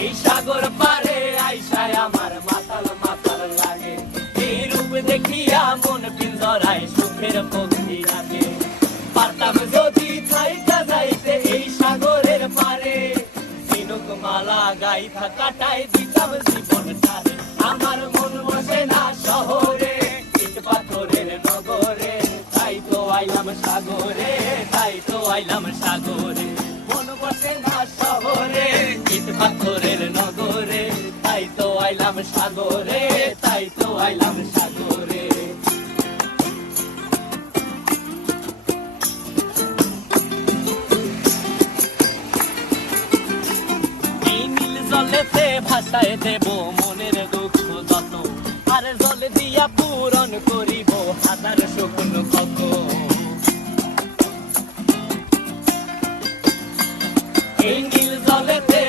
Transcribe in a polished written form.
এই সাগর পারে আইসায় আমার মাতাল মাতাল লাগে, এই রূপ দেখিয়া মন পিঞ্জরায় সুখের পক্ষী লাগে। পারতাম যদি থাইকা যাইতে এই সাগরের পারে, ঝিনুক মালা গাইথা কাটাই দিতাম জীবনটারে। আমার মন বসে না শহরে, ইট পাথরের নগরে, তাই তো আইলাম সাগরে, তাই তো আইলাম সাগরে। মন বসে না শহরে, ইট পাথরের নগরে, তাই তো আইলাম সাগরে, তাই তো আইলাম সাগরে। এই নীল জলেতে ভাসায় দেব মনের দুঃখ যত, আর জলে দিয়া পূরণ করিব হাজার শুকনো ক্ষত। এই নীল জলেতে